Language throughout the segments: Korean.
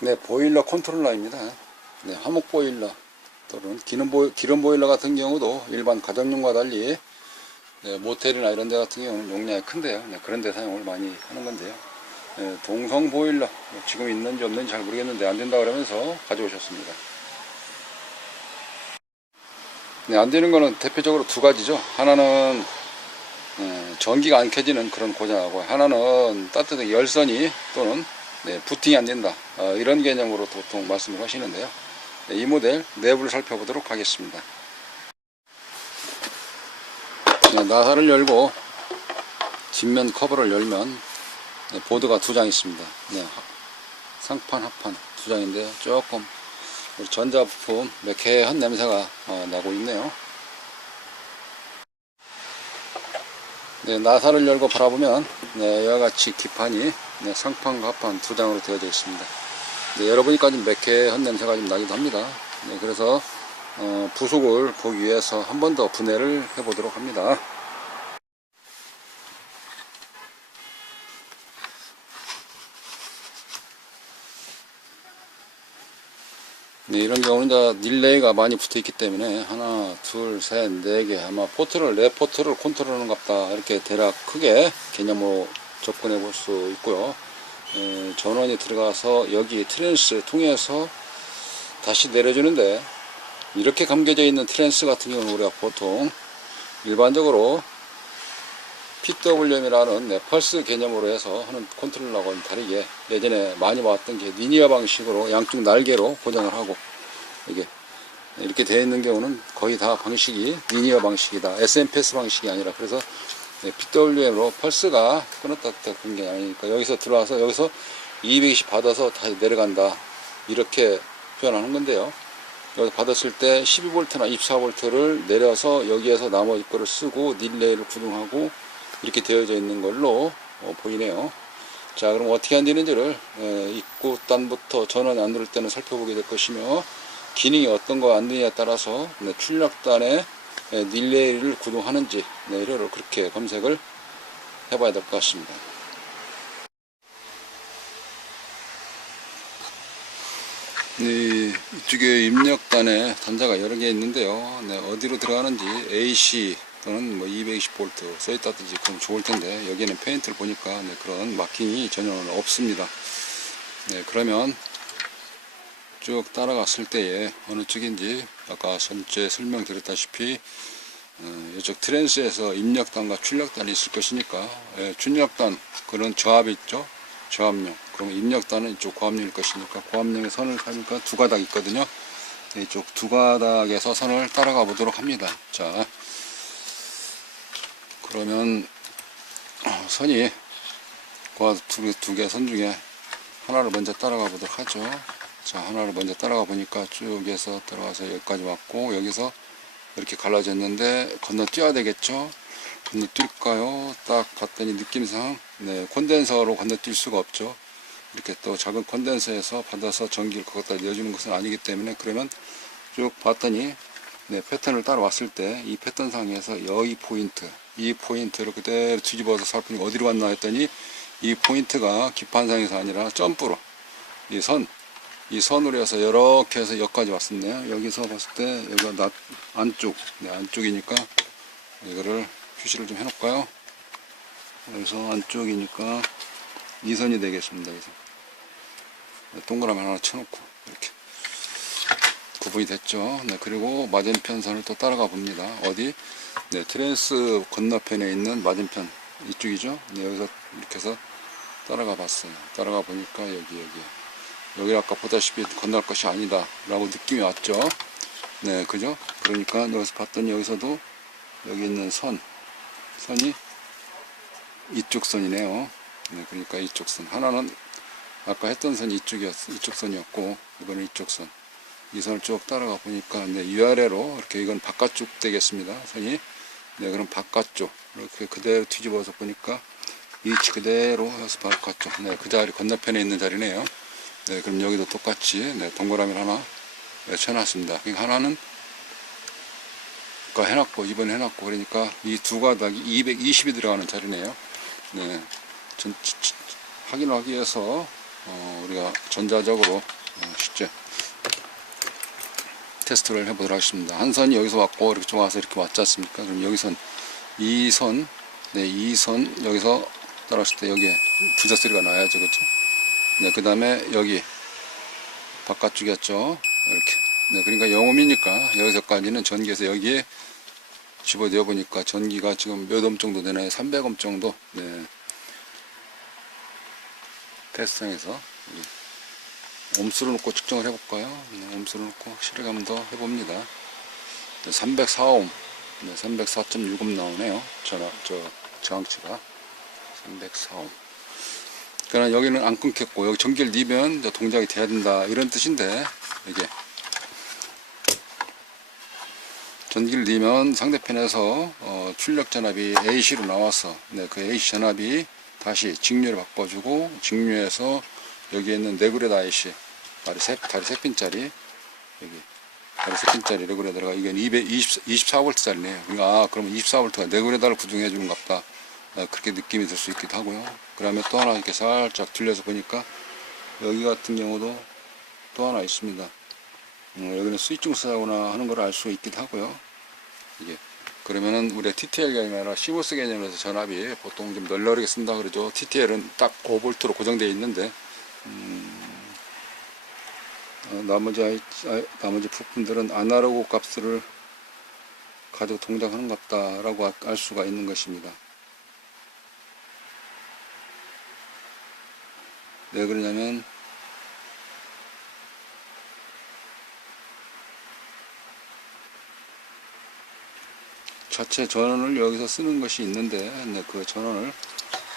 네, 보일러 컨트롤러입니다. 네, 화목 보일러 또는 기름 보일러 같은 경우도 일반 가정용과 달리 네, 모텔이나 이런 데 같은 경우는 용량이 큰데요. 네, 그런 데 사용을 많이 하는 건데요. 네, 동성 보일러 지금 있는지 없는지 잘 모르겠는데 안 된다 그러면서 가져오셨습니다. 네, 안 되는 거는 대표적으로 두 가지죠. 하나는 전기가 안 켜지는 그런 고장하고, 하나는 따뜻하게 열선이 또는 네, 부팅이 안 된다, 이런 개념으로 보통 말씀을 하시는데요. 네, 이 모델 내부를 살펴보도록 하겠습니다. 네, 나사를 열고 뒷면 커버를 열면 네, 보드가 두 장 있습니다. 네, 상판 하판 두 장인데요, 조금 우리 전자부품 매캐한 냄새가 나고 있네요. 네, 나사를 열고 바라보면 네, 이와 같이 기판이 네, 상판과 하판 두 장으로 되어져 있습니다. 네, 열어보니까 좀 매캐한 냄새가 좀 나기도 합니다. 네, 그래서 부속을 보기 위해서 한 번 더 분해를 해 보도록 합니다. 네, 이런 경우는 이제 릴레이가 많이 붙어 있기 때문에 하나, 둘, 셋, 네 개, 아마 포트를 네 포트를 컨트롤하는 같다, 이렇게 대략 크게 개념으로 접근해 볼 수 있고요. 전원이 들어가서 여기 트랜스 통해서 다시 내려주는데, 이렇게 감겨져 있는 트랜스 같은 경우는 우리가 보통 일반적으로 PWM이라는 네, 펄스 개념으로 해서 하는 컨트롤러하고는 다르게, 예전에 많이 봤던 게 리니어 방식으로 양쪽 날개로 고정을 하고, 이게 이렇게 되어 있는 경우는 거의 다 방식이 리니어 방식이다, SMPS 방식이 아니라. 그래서 네, PWM으로 펄스가 끊었다 그런 게 아니니까, 여기서 들어와서 여기서 220 받아서 다시 내려간다, 이렇게 표현하는 건데요. 여기서 받았을 때 12V나 24V를 내려서 여기에서 나머지 거를 쓰고 릴레이를 구동하고 이렇게 되어져 있는 걸로 보이네요. 자, 그럼 어떻게 안 되는지를 입구단부터 전원이 안 들을 때는 살펴보게 될 것이며, 기능이 어떤 거 안 되느냐에 따라서 출력단에 릴레이를 구동하는지 이를 그렇게 검색을 해봐야 될 것 같습니다. 네, 이쪽에 입력단에 단자가 여러 개 있는데요. 네, 어디로 들어가는지 AC 또는 뭐 220V 써있다든지 그럼 좋을 텐데, 여기는 페인트를 보니까 네, 그런 마킹이 전혀 없습니다. 네, 그러면 쭉 따라갔을 때에 어느 쪽인지 아까 전체 설명드렸다시피 이쪽 트랜스에서 입력단과 출력단이 있을 것이니까, 출력단 그런 저압이 있죠, 저압용. 그럼 입력단은 이쪽 고압용일 것이니까, 고압용의 선을 가니까 두 가닥 있거든요. 이쪽 두 가닥에서 선을 따라가 보도록 합니다. 자, 그러면 선이 두 개 선 중에 하나를 먼저 따라가 보도록 하죠. 자, 하나를 먼저 따라가 보니까 쭉 해서 들어가서 여기까지 왔고, 여기서 이렇게 갈라졌는데 건너뛰어야 되겠죠. 건너뛸까요? 딱 봤더니 느낌상 네, 콘덴서로 건너뛸 수가 없죠. 이렇게 또 작은 콘덴서에서 받아서 전기를 거기다 내주는 것은 아니기 때문에, 그러면 쭉 봤더니 네, 패턴을 따라왔을 때 이 패턴상에서 여기 포인트, 이 포인트를 그대로 뒤집어서 살펴보니 어디로 갔나 했더니, 이 포인트가 기판상에서 아니라 점프로 이 선으로 해서 이렇게 해서 여기까지 왔었네요. 여기서 봤을 때 여기가 안쪽, 네, 안쪽이니까 이거를 표시를 좀 해놓을까요? 여기서 안쪽이니까 이 선이 되겠습니다. 여기서 동그라미 하나 쳐놓고 이렇게 구분이 됐죠. 네, 그리고 맞은편 선을 또 따라가 봅니다. 어디? 네, 트랜스 건너편에 있는 맞은편 이쪽이죠. 네, 여기서 이렇게 해서 따라가 봤어요. 따라가 보니까 여기 아까 보다시피 건널 것이 아니다 라고 느낌이 왔죠. 네, 그죠? 그러니까 여기서 봤더니 여기서도 여기 있는 선이 이쪽 선이네요. 네, 그러니까 이쪽 선. 하나는 아까 했던 선이 이쪽 선이었고, 이번엔 이쪽 선. 이 선을 쭉 따라가 보니까 네, 위아래로 이렇게, 이건 바깥쪽 되겠습니다. 선이. 네, 그럼 바깥쪽 이렇게 그대로 뒤집어서 보니까 위치 그대로 해서 바깥쪽. 네, 그 자리 건너편에 있는 자리네요. 네, 그럼 여기도 똑같이 네, 동그라미를 하나 쳐놨습니다. 그러니까 하나는 아까 해놨고 이번에 해놨고, 그러니까 이 두 가닥이 220이 들어가는 자리네요. 네, 확인하기 위해서 우리가 전자적으로 쉽게 테스트를 해보도록 하겠습니다. 한 선이 여기서 왔고 이렇게 좀 와서 이렇게 왔지 않습니까? 그럼 여기선 2선, 네, 2선 여기서 따라왔을 때 여기에 부저 소리가 나야죠, 그렇죠? 네, 그 다음에 여기 바깥쪽이었죠, 이렇게. 네, 그러니까 0ohm이니까 여기서까지는 전기에서 여기에 집어넣어 보니까 전기가 지금 몇 옴 정도 되나요? 300옴 정도. 네. 테스트장에서 옴수를 놓고 측정을 해볼까요? 네, 옴수를 놓고 실행 한번 더 해봅니다. 네, 304옴, 네, 304.6옴 나오네요. 저항치가 304옴. 그러니까 여기는 안 끊겼고 여기 전기를 넣으면 이제 동작이 돼야 된다 이런 뜻인데, 이게 전기를 넣으면 상대편에서 출력 전압이 AC로 나와서, 네, 그 AC 전압이 다시 직류를 바꿔주고, 직류에서 여기에 있는 레그레드 IC 다리 3핀짜리, 여기 다리 3핀짜리 레그레드가 이게 24V짜리네요. 그러니까 그러면 24V가 레그레드를 구동해 주는 것 같다, 그렇게 느낌이 들 수 있기도 하고요. 그다음에 또 하나 이렇게 살짝 들려서 보니까 여기 같은 경우도 또 하나 있습니다. 여기는 스위칭 쓰거나 하는 걸 알 수 있기도 하고요. 이게 그러면은 우리가 TTL 개념이 아니라 시모스 개념에서 전압이 보통 좀 널널하게 쓴다 그러죠. TTL은 딱 5V로 고정되어 있는데, 나머지 부품들은 아날로그 값을 가지고 동작하는 것 같다라고 알 수가 있는 것입니다. 왜 그러냐면 자체 전원을 여기서 쓰는 것이 있는데, 네, 그 전원을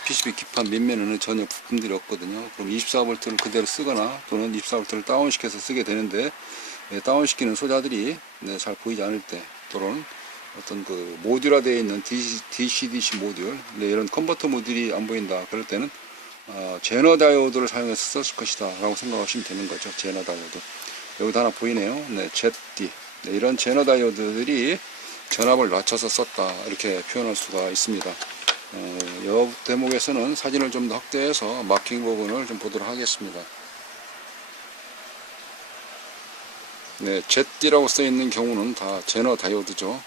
PCB 기판 밑면에는 전혀 부품들이 없거든요. 그럼 24V를 그대로 쓰거나 또는 24V를 다운시켜서 쓰게 되는데, 네, 다운시키는 소자들이, 네, 잘 보이지 않을 때, 또는 어떤 그 모듈화 되어 있는 DC-DC 모듈, 네, 이런 컨버터 모듈이 안 보인다 그럴 때는 제너 다이오드를 사용해서 썼을 것이다 라고 생각하시면 되는 거죠. 제너 다이오드 여기도 하나 보이네요. 네, ZD, 네, 이런 제너 다이오드들이 전압을 낮춰서 썼다 이렇게 표현할 수가 있습니다. 이 대목에서는 사진을 좀 더 확대해서 마킹 부분을 좀 보도록 하겠습니다. 네, ZD라고 써 있는 경우는 다 제너 다이오드죠.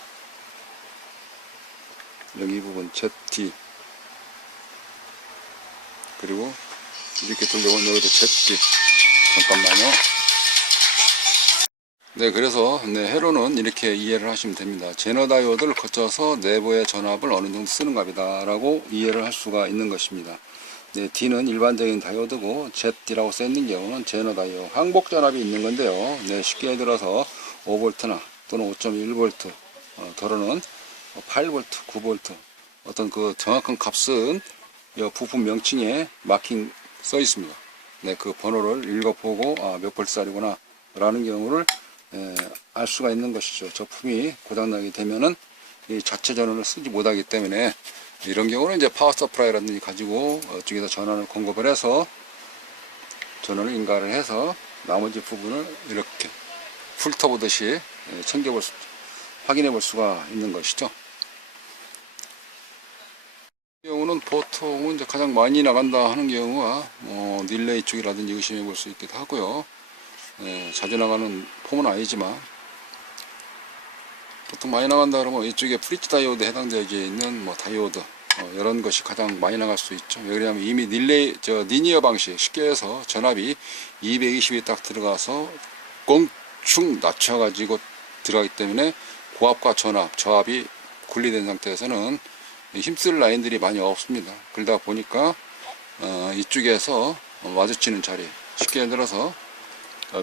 여기 이 부분 ZD, 그리고 이렇게 돌려보면 여기도 ZD. 잠깐만요. 네, 그래서 네, 회로는 이렇게 이해를 하시면 됩니다. 제너 다이오드를 거쳐서 내부의 전압을 어느 정도 쓰는 값이다 라고 이해를 할 수가 있는 것입니다. 네, D는 일반적인 다이오드고 ZD라고 써 있는 경우는 제너 다이오드, 항복 전압이 있는 건데요. 네, 쉽게 들어서 5V나 또는 5.1V, 더러는 8V, 9V, 어떤 그 정확한 값은 이 부품 명칭에 마킹 써 있습니다. 네, 그 번호를 읽어보고 몇 볼트짜리구나 라는 경우를 알 수가 있는 것이죠. 제품이 고장나게 되면은 이 자체 전원을 쓰지 못하기 때문에, 이런 경우는 이제 파워 서프라이라든지 가지고 쪽에다 전원을 공급을 해서 전원을 인가를 해서 나머지 부분을 이렇게 훑어보듯이 확인해 볼 수가 있는 것이죠. 이 경우는 보통은 이제 가장 많이 나간다 하는 경우가 릴레이 쪽이라든지 의심해 볼 수 있기도 하고요. 자주 나가는 폼은 아니지만 보통 많이 나간다 그러면 이쪽에 프리츠 다이오드 해당되기에 있는 다이오드, 이런 것이 가장 많이 나갈 수 있죠. 왜냐하면 이미 리니어 방식, 쉽게 해서 전압이 220이 딱 들어가서 껑충 낮춰가지고 들어가기 때문에 고압과 저압이 분리된 상태에서는 힘쓸 라인들이 많이 없습니다. 그러다 보니까 이쪽에서 마주치는 자리, 쉽게 들어서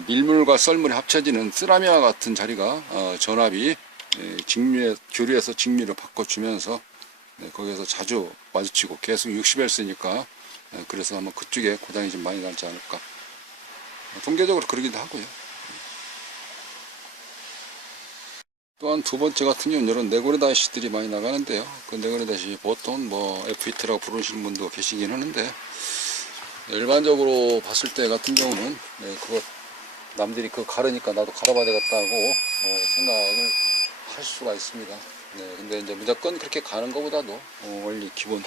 밀물과 썰물이 합쳐지는 쓰라미와 같은 자리가 전압이 교류에서 직류를 바꿔주면서 거기에서 자주 마주치고 계속 60Hz니까 그래서 아마 그쪽에 고장이 좀 많이 나지 않을까, 통계적으로 그러기도 하고요. 또한 두 번째 같은 경우는 이런 네고레 IC들이 많이 나가는데요. 그 네고레 IC 보통 FET라고 부르시는 분도 계시긴 하는데, 일반적으로 봤을 때 같은 경우는 그거 남들이 그거 가르니까 나도 갈아봐야 되겠다고 생각을 할 수가 있습니다. 네, 근데 이제 무조건 그렇게 가는 것보다도 원리 기본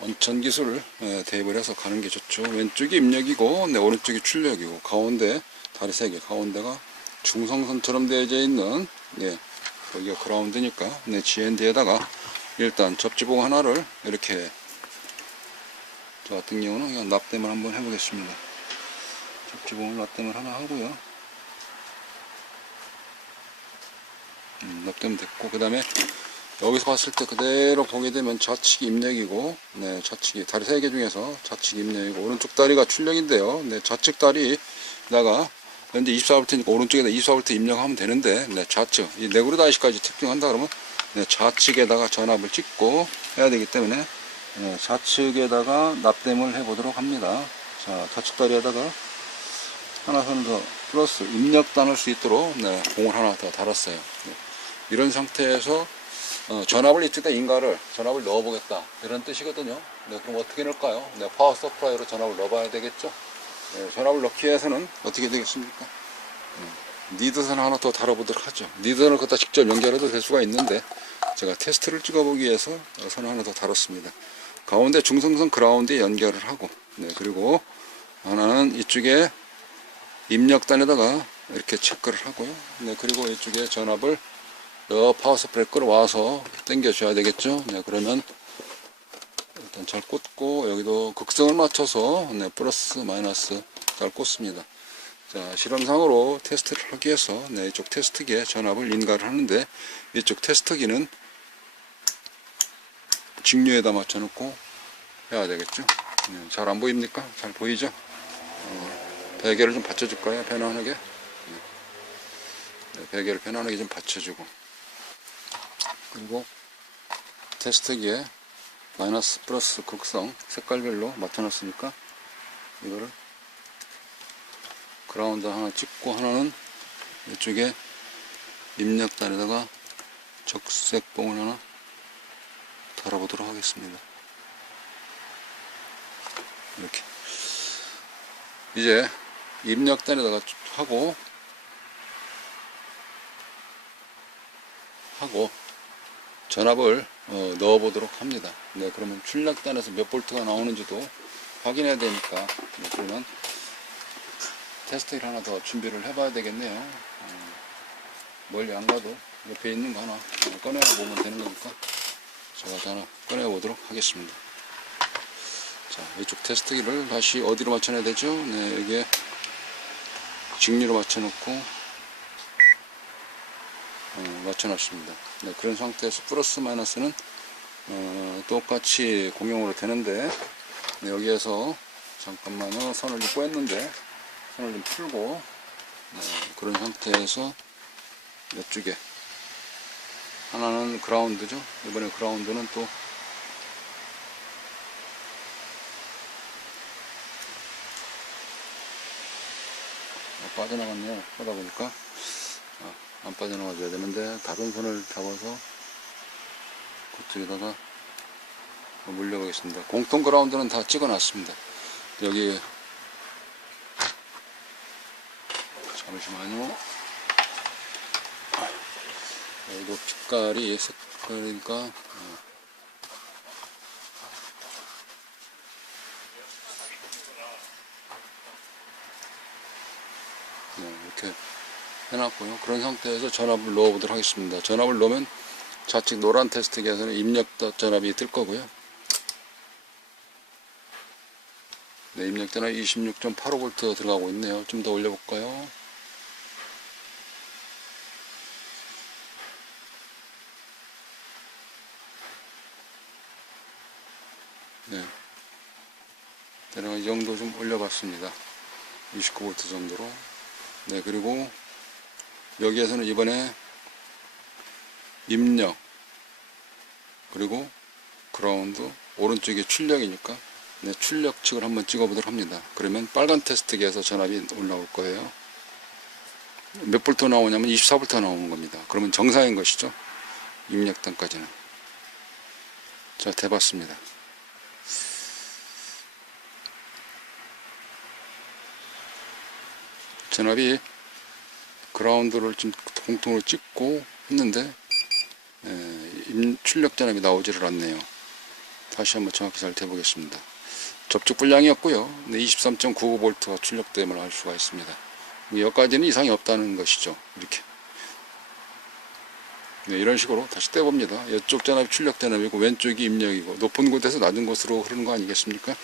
원천 기술을 대입을 해서 가는 게 좋죠. 왼쪽이 입력이고, 네, 오른쪽이 출력이고, 가운데 다리 3개, 가운데가 중성선처럼 되어져 있는, 네, 여기가 그라운드니까, 네, GND에다가 일단 접지봉 하나를 이렇게, 저 같은 경우는 그냥 납땜을 한번 해보겠습니다. 접지봉을 납땜을 하나 하고요. 납땜 됐고, 그 다음에 여기서 봤을 때 그대로 보게 되면 좌측이 입력이고, 네, 좌측이 다리 3개 중에서 좌측이 입력이고, 오른쪽 다리가 출력인데요. 네, 좌측 다리다가 현재 24V니까 오른쪽에다 24V 입력하면 되는데, 네, 좌측 이 네그루다 IC까지 특징한다 그러면, 네, 좌측에다가 전압을 찍고 해야 되기 때문에, 네, 좌측에다가 납땜을 해 보도록 합니다. 자, 좌측 다리에다가 하나 선을 더 플러스 입력 단을 수 있도록, 네, 공을 하나 더 달았어요. 네, 이런 상태에서 전압을 이쪽에다 인가를 전압을 넣어 보겠다 이런 뜻이거든요. 네, 그럼 어떻게 넣을까요? 네, 파워 서프라이로 전압을 넣어 봐야 되겠죠. 네, 전압을 넣기 위해서는 어떻게 되겠습니까? 니드선 하나 더 달아보도록 하죠. 니드선을 갖다 직접 연결해도 될 수가 있는데, 제가 테스트를 찍어보기 위해서 선을 하나 더 달았습니다. 가운데 중성선 그라운드에 연결을 하고, 네, 그리고 하나는 이쪽에 입력단에다가 이렇게 체크를 하고요. 네, 그리고 이쪽에 전압을 파워 서프라이 끌어와서 당겨줘야 되겠죠. 네, 그러면 일단 잘 꽂고, 여기도 극성을 맞춰서, 네, 플러스 마이너스 잘 꽂습니다. 자, 실험상으로 테스트를 하기 위해서, 네, 이쪽 테스트기에 전압을 인가를 하는데, 이쪽 테스트기는 직류에다 맞춰 놓고 해야 되겠죠. 네, 잘 안 보입니까? 잘 보이죠? 베개를 좀 받쳐줄까요? 편안하게. 네, 베개를 편안하게 좀 받쳐주고, 그리고 테스트기에 마이너스 플러스 극성 색깔별로 맞춰놨으니까 이거를 그라운드 하나 찍고, 하나는 이쪽에 입력단에다가 적색봉을 하나 달아보도록 하겠습니다. 이렇게 이제 입력단에다가 하고 전압을 넣어 보도록 합니다. 네, 그러면 출력단에서 몇 볼트가 나오는지도 확인해야 되니까, 네, 그러면 테스트를 하나 더 준비를 해 봐야 되겠네요. 멀리 안 가도 옆에 있는 거 하나 꺼내 보면 되는 거니까 제가 하나 꺼내 보도록 하겠습니다. 자, 이쪽 테스트기를 다시 어디로 맞춰놔야 되죠? 네, 여기에 직류로 맞춰 놓고 맞춰놨습니다. 네, 그런 상태에서 플러스 마이너스는 똑같이 공용으로 되는데, 네, 여기에서 잠깐만요, 선을 좀 꼬였는데 선을 좀 풀고, 그런 상태에서 이쪽에 하나는 그라운드죠. 이번에 그라운드는 또 빠져나갔네요. 하다 보니까 안 빠져나가줘야 되는데, 다른 선을 잡아서 그쪽에다가 물려가겠습니다. 공통 그라운드는 다 찍어 놨습니다. 여기 잠시만요. 여기도 빛깔이 색깔이니까 네, 이렇게 해놨고요. 그런 상태에서 전압을 넣어 보도록 하겠습니다. 전압을 넣으면 좌측 노란 테스트기에서는 입력 전압이 뜰 거고요. 네, 입력 전압 26.85V 들어가고 있네요. 좀 더 올려볼까요? 네, 내가 이 정도 좀 올려봤습니다. 29V 정도로. 네, 그리고 여기에서는 이번에 입력, 그리고 그라운드, 오른쪽이 출력이니까, 네, 출력 측을 한번 찍어 보도록 합니다. 그러면 빨간 테스트기에서 전압이 올라올 거예요. 몇 볼트 나오냐면 24V 나오는 겁니다. 그러면 정상인 것이죠. 입력단까지는. 자, 대봤습니다. 전압이 그라운드를 좀 공통으로 찍고 했는데, 출력 전압이 나오지를 않네요. 다시 한번 정확히 잘 대보겠습니다. 접촉 불량이었고요. 네, 23.99V가 출력됨을 알 수가 있습니다. 여기까지는 이상이 없다는 것이죠. 이렇게. 네, 이런 식으로 다시 떼봅니다. 이쪽 전압이 출력 전압이고 왼쪽이 입력이고 높은 곳에서 낮은 곳으로 흐르는 거 아니겠습니까?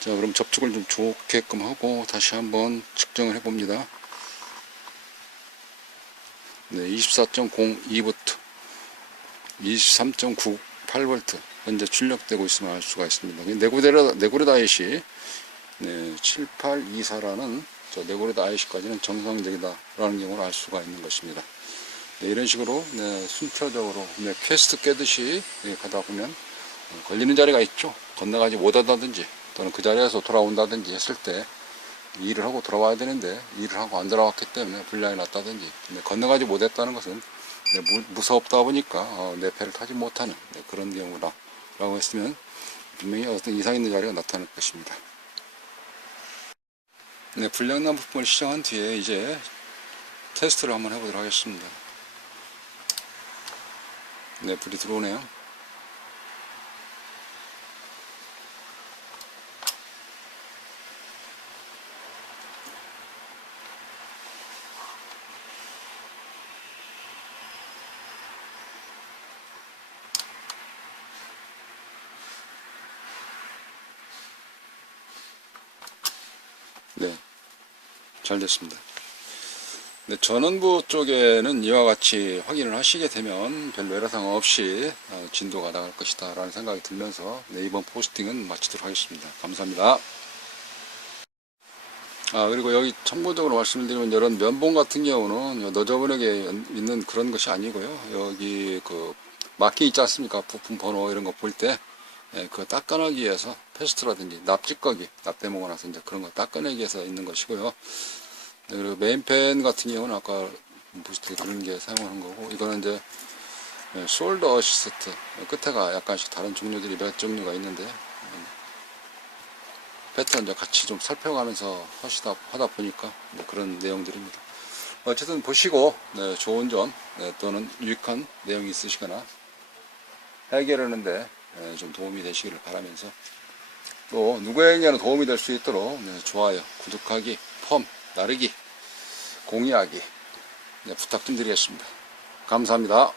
자, 그럼 접촉을 좀 좋게끔 하고 다시 한번 측정을 해봅니다. 네, 24.02V, 23.98V 현재 출력되고 있음을 알 수가 있습니다. 네고레드 IC 7824라는 저 네고레드 IC까지는 정상적이다라는 경우를 알 수가 있는 것입니다. 네, 이런 식으로 순차적으로 퀘스트 깨듯이 가다 보면 걸리는 자리가 있죠. 건너가지 못하다든지 또는 그 자리에서 돌아온다든지 했을 때 일을 하고 돌아와야 되는데 일을 하고 안 돌아왔기 때문에 불량이 났다든지 건너가지 못했다는 것은 무섭다 보니까 내 배를 타지 못하는 그런 경우다 라고 했으면 분명히 어떤 이상 있는 자리가 나타날 것입니다. 네, 불량 난 부분을 시정한 뒤에 이제 테스트를 한번 해보도록 하겠습니다. 네, 불이 들어오네요. 네, 잘 됐습니다. 네, 전원부 쪽에는 이와 같이 확인을 하시게 되면 별로 애로사항 없이 진도가 나갈 것이다 라는 생각이 들면서 이번 포스팅은 마치도록 하겠습니다. 감사합니다. 그리고 여기 참고적으로 말씀을 드리면 이런 면봉 같은 경우는 너저분하게 있는 그런 것이 아니고요. 여기 그 마킹 있지 않습니까? 부품 번호 이런 거 볼 때 그거 닦아내기 위해서 패스트라든지 납찌꺼기 납땜하고 나서 이제 그런 거 닦아내기 위해서 있는 것이고요. 네, 그리고 메인팬 같은 경우는 아까 보시듯이 그런 게 사용하는 거고, 이거는 이제 숄더 어시스트 끝에가 약간씩 다른 종류들이 몇 종류가 있는데 패턴 이제 같이 좀 살펴가면서 하다 보니까 뭐 그런 내용들입니다. 어쨌든 보시고 좋은 점 또는 유익한 내용이 있으시거나 해결하는데 좀 도움이 되시기를 바라면서, 또 누구에게나 도움이 될 수 있도록 좋아요, 구독하기, 펌, 나르기, 공유하기 부탁 좀 드리겠습니다. 감사합니다.